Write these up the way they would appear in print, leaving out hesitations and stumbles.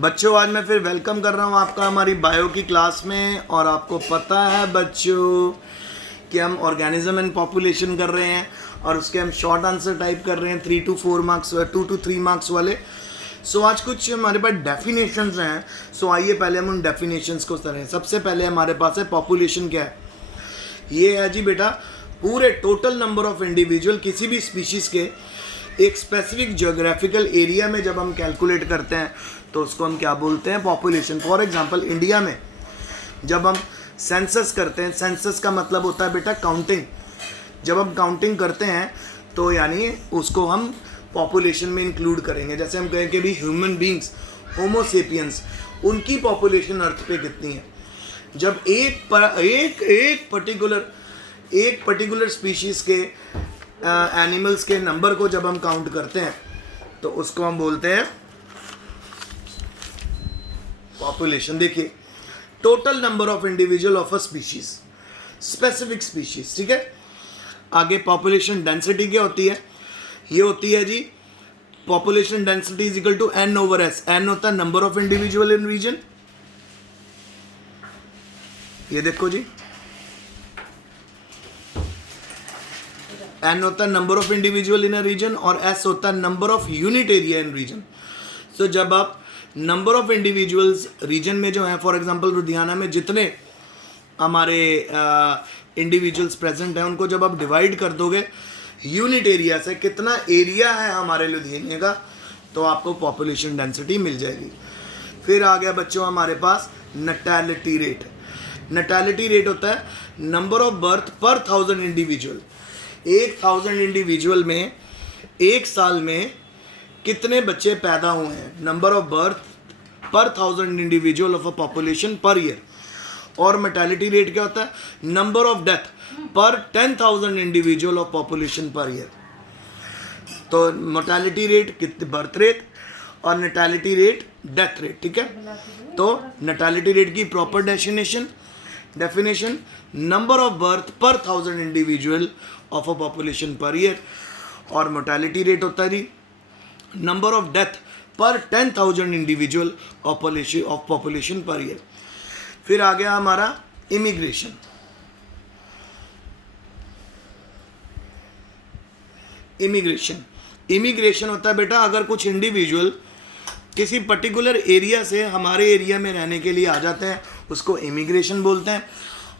बच्चों आज मैं फिर वेलकम कर रहा हूँ आपका हमारी बायो की क्लास में। और आपको पता है बच्चों कि हम ऑर्गेनिज्म एंड पॉपुलेशन कर रहे हैं और उसके हम शॉर्ट आंसर टाइप कर रहे हैं 3 to 4 मार्क्स 2 to 3 मार्क्स वाले। सो आज कुछ हमारे पास डेफिनेशंस हैं। सो आइए पहले हम उन डेफिनेशंस को करें। सबसे पहले हमारे पास है पॉपुलेशन। क्या है ये? है जी बेटा पूरे टोटल नंबर ऑफ इंडिविजुअल किसी भी स्पीशीज़ के एक स्पेसिफिक ज्योग्राफिकल एरिया में जब हम कैलकुलेट करते हैं तो उसको हम क्या बोलते हैं? पॉपुलेशन। फॉर एग्जांपल इंडिया में जब हम सेंसस करते हैं, सेंसस का मतलब होता है बेटा काउंटिंग। जब हम काउंटिंग करते हैं तो यानी उसको हम पॉपुलेशन में इंक्लूड करेंगे। जैसे हम कहें कि भी ह्यूमन बींग्स होमो सेपियंस, उनकी पॉपुलेशन अर्थ पे कितनी है। जब एक पर्टिकुलर स्पीशीज़ के एनिमल्स के नंबर को जब हम काउंट करते हैं तो उसको हम बोलते हैं पॉपुलेशन। देखिए total number of individual of a species, specific species. ठीक है, आगे पॉपुलेशन डेंसिटी क्या होती है? ये होती है जी population density is equal to N over S. N होता है number of individual in region. ये देखो जी एन होता है number of individual in a region और एस होता है number of unit area in region. So जब आप नंबर ऑफ इंडिविजुअल्स रीजन में जो है, फॉर एग्जांपल लुधियाना में जितने हमारे इंडिविजुअल्स प्रेजेंट हैं उनको जब आप डिवाइड कर दोगे यूनिट एरिया से, कितना एरिया है हमारे लुधियाने का, तो आपको पॉपुलेशन डेंसिटी मिल जाएगी। फिर आ गया बच्चों हमारे पास नटैलिटी रेट। नटैलिटी रेट होता है नंबर ऑफ बर्थ पर 1000 इंडिविजुअल। 1000 इंडिविजुअल में एक साल में कितने बच्चे पैदा हुए हैं, नंबर ऑफ बर्थ पर 1000 individual of a population per year. और मोर्टेलिटी रेट क्या होता है? नंबर ऑफ डेथ पर 10,000 individual of population per year. तो मोर्टेलिटी रेट कितने, बर्थ रेट, और नटैलिटी रेट डेथ रेट। ठीक है, तो नटैलिटी रेट की proper definition number of birth पर 1000 individual of a population per year. और मोर्टेलिटी रेट होता है जी नंबर ऑफ डेथ पर 10,000 individual of population per year. फिर आ गया हमारा इमिग्रेशन। इमिग्रेशन होता है बेटा अगर कुछ इंडिविजुअल किसी पर्टिकुलर एरिया से हमारे एरिया में रहने के लिए आ जाते हैं उसको इमिग्रेशन बोलते हैं।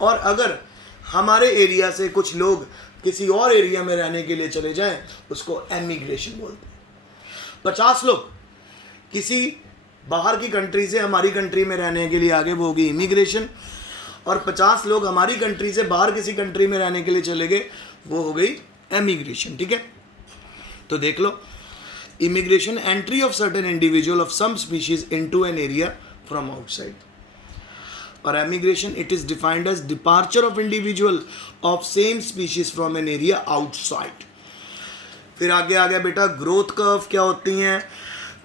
और अगर हमारे एरिया से कुछ लोग किसी और एरिया में रहने के लिए चले जाएं उसको एमिग्रेशन बोलते हैं। 50 लोग किसी बाहर की कंट्री से हमारी कंट्री में रहने के लिए आगे, वो होगी इमिग्रेशन। और 50 लोग हमारी कंट्री से बाहर किसी कंट्री में रहने के लिए चले गए, वो हो गई एमिग्रेशन। ठीक है, तो देख लो immigration entry of certain individual of some species into an area from outside. और emigration it is defined as departure of individual of same species from an area outside. फिर आगे आ गया बेटा ग्रोथ कर्व। क्या होती हैं?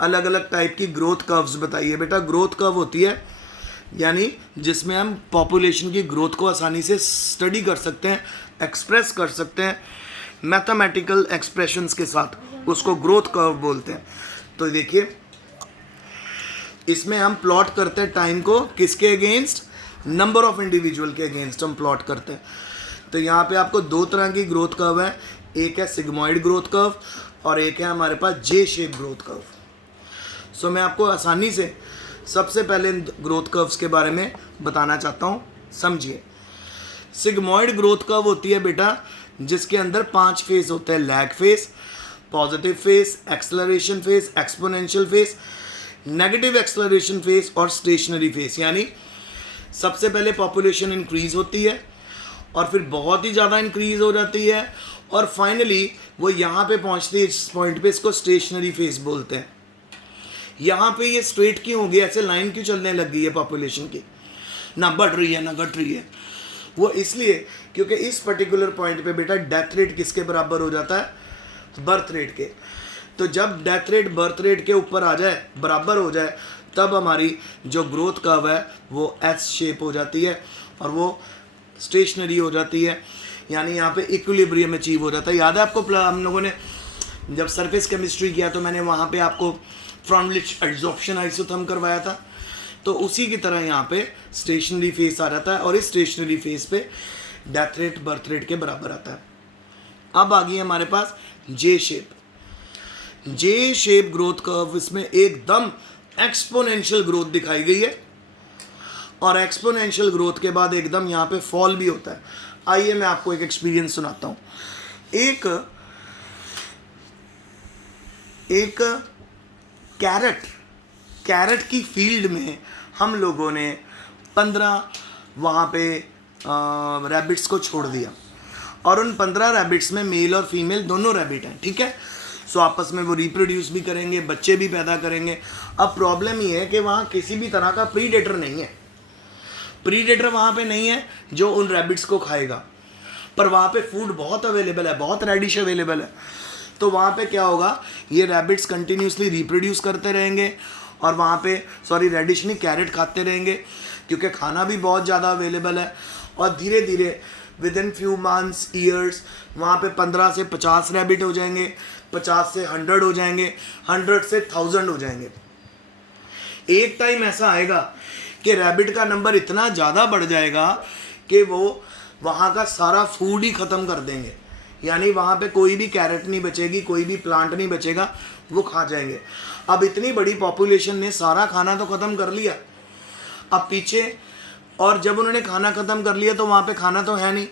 अलग अलग टाइप की ग्रोथ कर्व्स बताइए बेटा। ग्रोथ कर्व होती है यानी जिसमें हम पॉपुलेशन की ग्रोथ को आसानी से स्टडी कर सकते हैं, एक्सप्रेस कर सकते हैं मैथमेटिकल एक्सप्रेशंस के साथ, उसको ग्रोथ कर्व बोलते हैं। तो देखिए इसमें हम प्लॉट करते हैं टाइम को किसके अगेंस्ट? नंबर ऑफ इंडिविजुअल के अगेंस्ट हम प्लॉट करते हैं। तो यहाँ पे आपको दो तरह की ग्रोथ कर्व है, एक है सिग्मॉइड ग्रोथ कर्व और एक है हमारे पास जे शेप ग्रोथ कर्व। सो मैं आपको आसानी से सबसे पहले ग्रोथ कर्व्स के बारे में बताना चाहता हूँ, समझिए। सिग्मॉइड ग्रोथ कर्व होती है बेटा जिसके अंदर 5 फेज होते हैं। Lag phase, positive phase, acceleration phase, exponential phase, negative acceleration phase और स्टेशनरी फेज। यानी सबसे पहले पॉपुलेशन इंक्रीज होती है और फिर बहुत ही ज़्यादा इंक्रीज हो जाती है और फाइनली वो यहाँ पे पहुँचती है, इस पॉइंट पे इसको स्टेशनरी फेज बोलते हैं। यहाँ पे ये स्ट्रेट क्यों हो गई, ऐसे लाइन क्यों चलने लग गई है पॉपुलेशन की, ना बढ़ रही है ना घट रही है? वो इसलिए क्योंकि इस पर्टिकुलर पॉइंट पे बेटा डेथ रेट किसके बराबर हो जाता है? बर्थ रेट के। तो जब डेथ रेट बर्थ रेट के ऊपर आ जाए, बराबर हो जाए, तब हमारी जो ग्रोथ कर्व है वो एस शेप हो जाती है और वो स्टेशनरी हो जाती है। यानी यहाँ पे इक्विलिब्रियम अचीव हो जाता है। याद है आपको हम लोगों ने जब सरफेस केमिस्ट्री किया तो मैंने वहाँ पे आपको फ्रॉम विच एड्जॉर्प्शन आइसोथर्म करवाया था। तो उसी की तरह यहाँ पे स्टेशनरी फेस आ जाता है और इस स्टेशनरी फेस पे डेथ रेट बर्थ रेट के बराबर आता है। अब आ गई हमारे पास J shape. J shape growth curve, इसमें एकदम एक्सपोनेंशियल ग्रोथ दिखाई गई है और एक्सपोनेंशियल ग्रोथ के बाद एकदम यहाँ पे फॉल भी होता है। आइए मैं आपको एक एक्सपीरियंस सुनाता हूँ। एक कैरेट की फील्ड में हम लोगों ने 15 वहाँ पे रैबिट्स को छोड़ दिया और उन 15 रैबिट्स में मेल और फीमेल दोनों रैबिट हैं, ठीक है। सो आपस में वो रिप्रोड्यूस भी करेंगे, बच्चे भी पैदा करेंगे। अब प्रॉब्लम ये है कि वहाँ किसी भी तरह का प्रीडेटर नहीं है, प्रीडेटर वहाँ पे नहीं है जो उन रैबिट्स को खाएगा, पर वहाँ पे फूड बहुत अवेलेबल है, बहुत रेडिश अवेलेबल है। तो वहाँ पे क्या होगा, ये रैबिट्स कंटिन्यूसली रिप्रोड्यूस करते रहेंगे और वहाँ पे रेडिश नहीं, कैरेट खाते रहेंगे क्योंकि खाना भी बहुत ज़्यादा अवेलेबल है। और धीरे धीरे with in few months years वहाँ पे 15 से 50 रैबिट हो जाएंगे, 50 से 100 हो जाएंगे, 100 से 1000 हो जाएंगे। एक टाइम ऐसा आएगा कि रैबिट का नंबर इतना ज़्यादा बढ़ जाएगा कि वो वहाँ का सारा फूड ही ख़त्म कर देंगे, यानी वहाँ पे कोई भी कैरेट नहीं बचेगी, कोई भी प्लांट नहीं बचेगा, वो खा जाएंगे। अब इतनी बड़ी पॉपुलेशन ने सारा खाना तो ख़त्म कर लिया, अब पीछे, और जब उन्होंने खाना ख़त्म कर लिया तो वहाँ पे खाना तो है नहीं।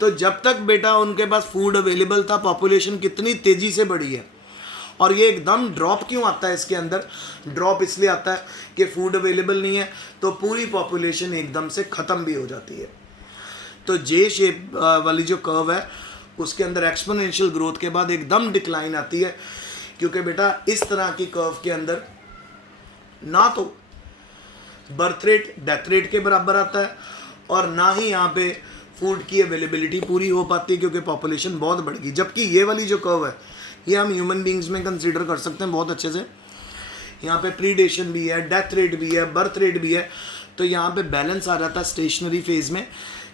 तो जब तक बेटा उनके पास फूड अवेलेबल था, पॉपुलेशन कितनी तेज़ी से बढ़ी है। और ये एकदम ड्रॉप क्यों आता है इसके अंदर, ड्रॉप इसलिए आता है कि फूड अवेलेबल नहीं है, तो पूरी पॉपुलेशन एकदम से ख़त्म भी हो जाती है। तो जे शेप वाली जो कर्व है उसके अंदर एक्सपोनेंशियल ग्रोथ के बाद एकदम डिक्लाइन आती है, क्योंकि बेटा इस तरह की कर्व के अंदर ना तो बर्थ रेट डेथ रेट के बराबर आता है और ना ही यहाँ पे फूड की अवेलेबिलिटी पूरी हो पाती है, क्योंकि पॉपुलेशन बहुत बढ़ गई। जबकि ये वाली जो कर्व है ये हम ह्यूमन बींग्स में कंसीडर कर सकते हैं बहुत अच्छे से। यहाँ पे प्रीडेशन भी है, डेथ रेट भी है, बर्थ रेट भी है, तो यहाँ पे बैलेंस आ जाता है स्टेशनरी फेज में,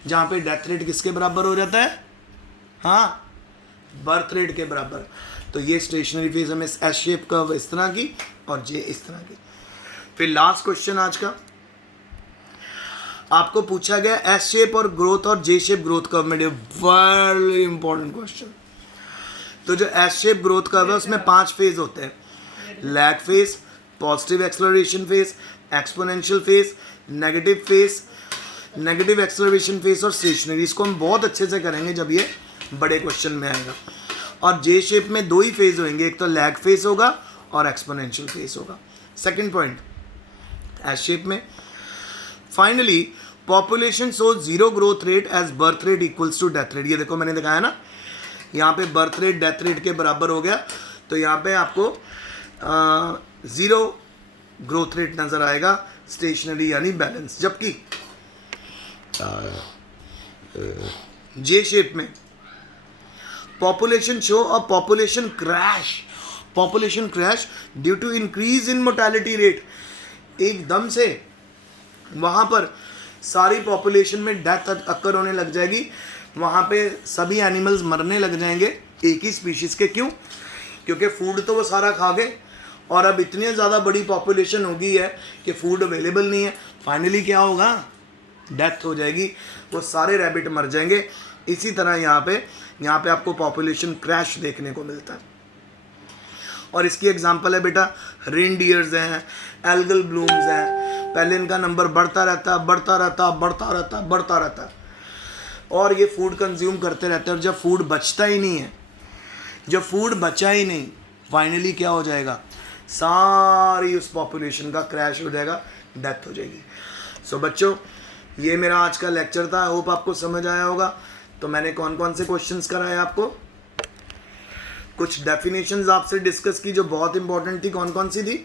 जहाँ पे डेथ रेट किसके बराबर हो जाता है, हाँ, बर्थ रेट के बराबर। तो ये स्टेशनरी फेज हमें एस शेप कर्व इस तरह की और जे इस तरह की। फिर लास्ट क्वेश्चन आज का आपको पूछा गया एस शेप और ग्रोथ और जे शेप ग्रोथ कर्व में, वेरी इंपॉर्टेंट क्वेश्चन। तो जो एस शेप ग्रोथ कर्व है उसमें 5 फेज होते हैं, lag phase, positive acceleration phase, exponential phase, negative phase, negative acceleration phase और स्टेशनरी। इसको हम बहुत अच्छे से करेंगे जब ये बड़े क्वेश्चन में आएगा। और जे शेप में 2 ही फेज होंगे, एक तो लैग फेज होगा और एक्सपोनेंशियल फेज होगा। सेकंड पॉइंट, एस शेप में finally population show 0 growth rate as birth rate equals to death rate. ये देखो मैंने दिखाया ना, यहाँ पे बर्थ रेट डेथ रेट के बराबर हो गया, तो यहाँ पे आपको 0 ग्रोथ रेट नज़र आएगा, स्टेशनरी यानी बैलेंस। जबकि जे शेप में population show a population crash due to increase in mortality rate. एकदम से वहाँ पर सारी पॉपुलेशन में डेथ अक्कर होने लग जाएगी, वहाँ पे सभी एनिमल्स मरने लग जाएंगे एक ही स्पीशीज़ के। क्यों? क्योंकि फूड तो वो सारा खा गए और अब इतनी ज़्यादा बड़ी पॉपुलेशन हो गई है कि फूड अवेलेबल नहीं है। फाइनली क्या होगा, डेथ हो जाएगी, वो सारे रैबिट मर जाएंगे। इसी तरह यहाँ पे आपको पॉपुलेशन क्रैश देखने को मिलता है। और इसकी एग्जांपल है बेटा रेनडियर्स हैं, एल्गल ब्लूम्स हैं। पहले इनका नंबर बढ़ता रहता है और ये फूड कंज्यूम करते रहते हैं। और जब फूड बचता ही नहीं है, जब फूड बचा ही नहीं, फाइनली क्या हो जाएगा, सारी उस पॉपुलेशन का क्रैश हो जाएगा, डेथ हो जाएगी। सो बच्चों, ये मेरा आज का लेक्चर था, होप आपको समझ आया होगा। तो मैंने कौन कौन से क्वेश्चंस कराए आपको, कुछ डेफिनेशंस आपसे डिस्कस की जो बहुत इंपॉर्टेंट थी। कौन कौन सी थी?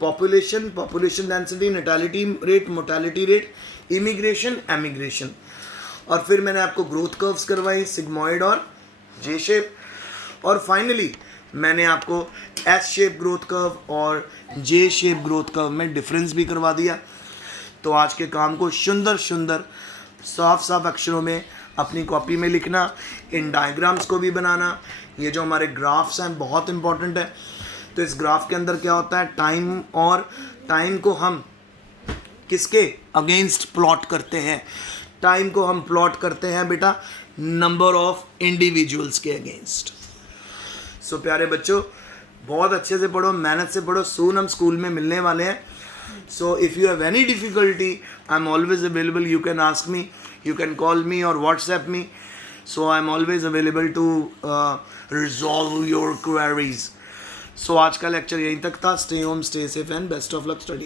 Population density, natality rate, mortality rate, immigration, emigration. और फिर मैंने आपको ग्रोथ कर्व्स करवाई, सिग्मॉइड और जे शेप। और फाइनली मैंने आपको एस शेप ग्रोथ कर्व और जे शेप ग्रोथ कर्व में डिफरेंस भी करवा दिया। तो आज के काम को सुंदर साफ अक्षरों में अपनी कॉपी में लिखना, इन डायग्राम्स को भी बनाना। ये जो हमारे ग्राफ्स हैं बहुत इंपॉर्टेंट है, तो इस ग्राफ के अंदर क्या होता है, टाइम, और टाइम को हम किसके अगेंस्ट प्लॉट करते हैं, टाइम को हम प्लॉट करते हैं बेटा नंबर ऑफ इंडिविजुअल्स के अगेंस्ट। सो प्यारे बच्चों, बहुत अच्छे से पढ़ो, मेहनत से पढ़ो, सून हम स्कूल में मिलने वाले हैं। So if you have any difficulty, I am always available, you can ask me, you can call me or WhatsApp me. So I'm always available to resolve your queries. So आज का lecture यहीं तक था. Stay home, stay safe and best of luck study.